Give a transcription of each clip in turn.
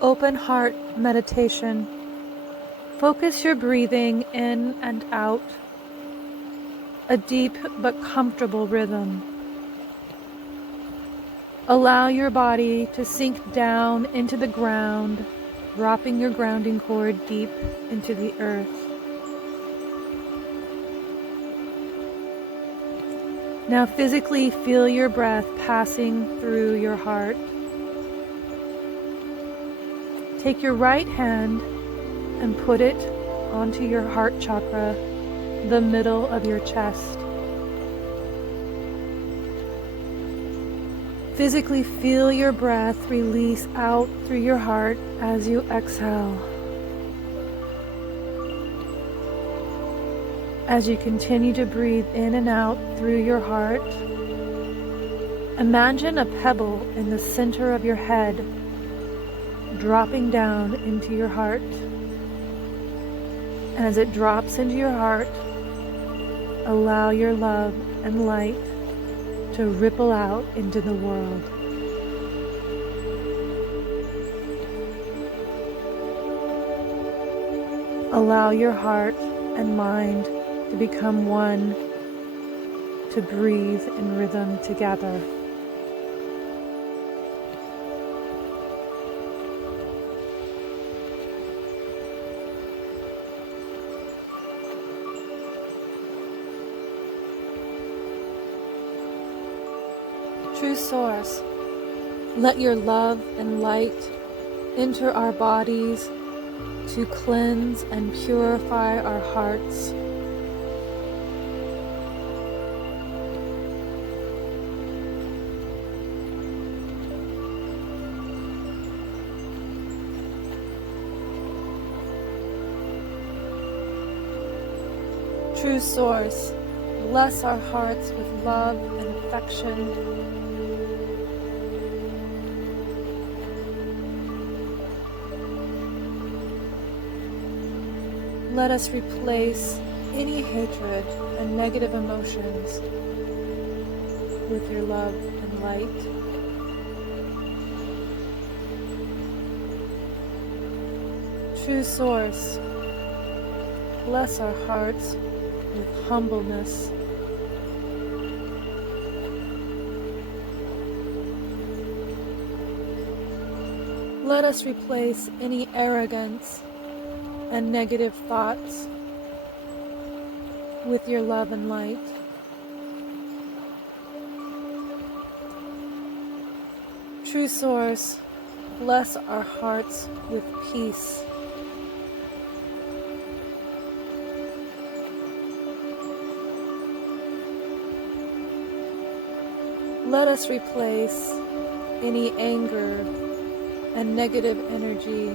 Open heart meditation. Focus your breathing in and out, a deep but comfortable rhythm. Allow your body to sink down into the ground, dropping your grounding cord deep into the earth. Now physically feel your breath passing through your heart. Take your right hand and put it onto your heart chakra, the middle of your chest. Physically feel your breath release out through your heart as you exhale. As you continue to breathe in and out through your heart, imagine a pebble in the center of your head dropping down into your heart. And as it drops into your heart, allow your love and light to ripple out into the world. Allow your heart and mind to become one, to breathe in rhythm together. True Source, let your love and light enter our bodies to cleanse and purify our hearts. True Source, bless our hearts with love and affection. Let us replace any hatred and negative emotions with your love and light. True Source, bless our hearts with humbleness. Let us replace any arrogance and negative thoughts with your love and light. True Source, bless our hearts with peace. Let us replace any anger and negative energy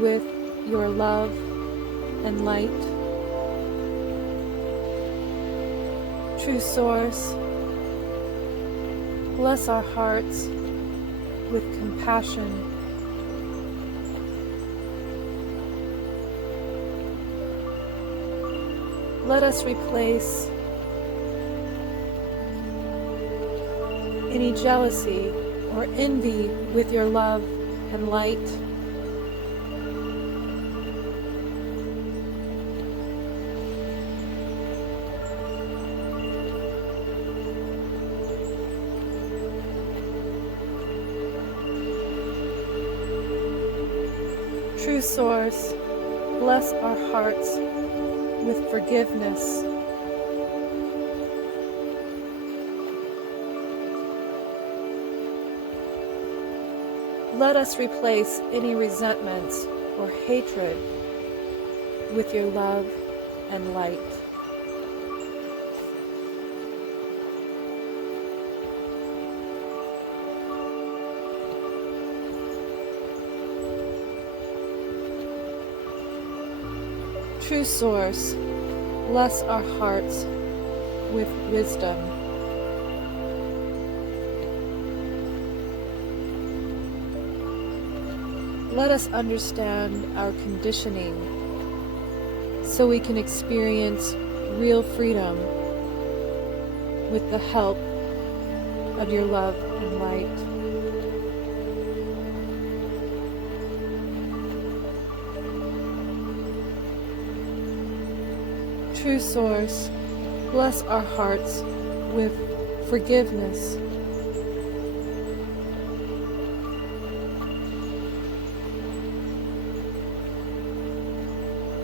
with your love and light. True Source, bless our hearts with compassion. Let us replace any jealousy or envy with your love and light. True Source, bless our hearts with forgiveness. Let us replace any resentments or hatred with your love and light. True Source, bless our hearts with wisdom. Let us understand our conditioning so we can experience real freedom with the help of your love and light. True Source, bless our hearts with forgiveness.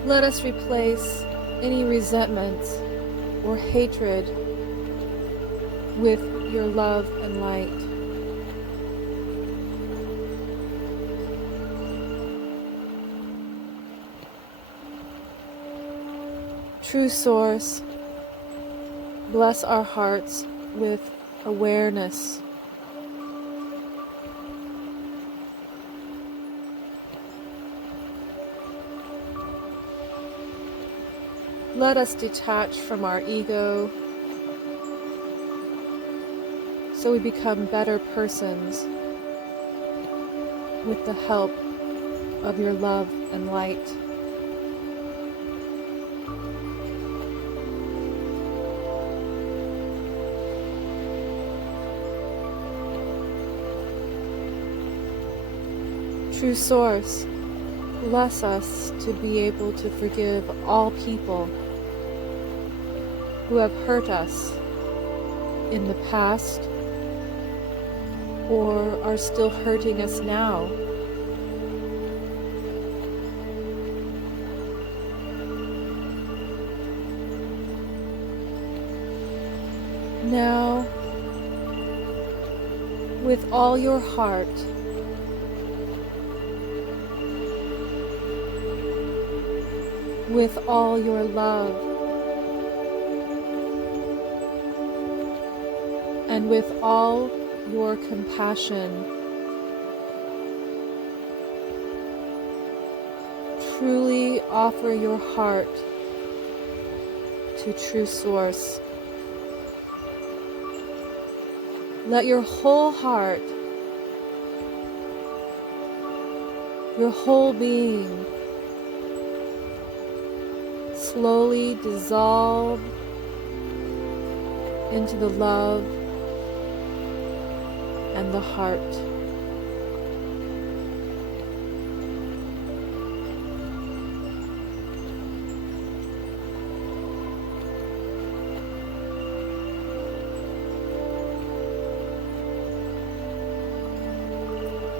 Let us replace any resentment or hatred with your love and light. True Source, bless our hearts with awareness. Let us detach from our ego so we become better persons with the help of your love and light. True Source, bless us to be able to forgive all people who have hurt us in the past or are still hurting us now. Now, with all your heart, with all your love, and with all your compassion, truly offer your heart to True Source. Let your whole heart, your whole being, slowly dissolve into the love and the heart.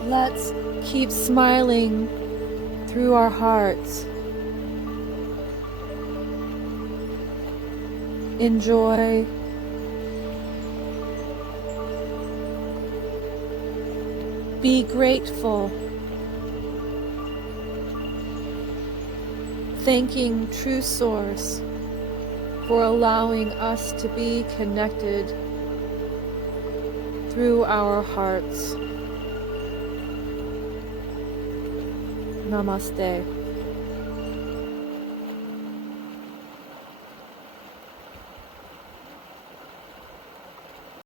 Let's keep smiling through our hearts. Enjoy. Be grateful. Thanking True Source for allowing us to be connected through our hearts. Namaste.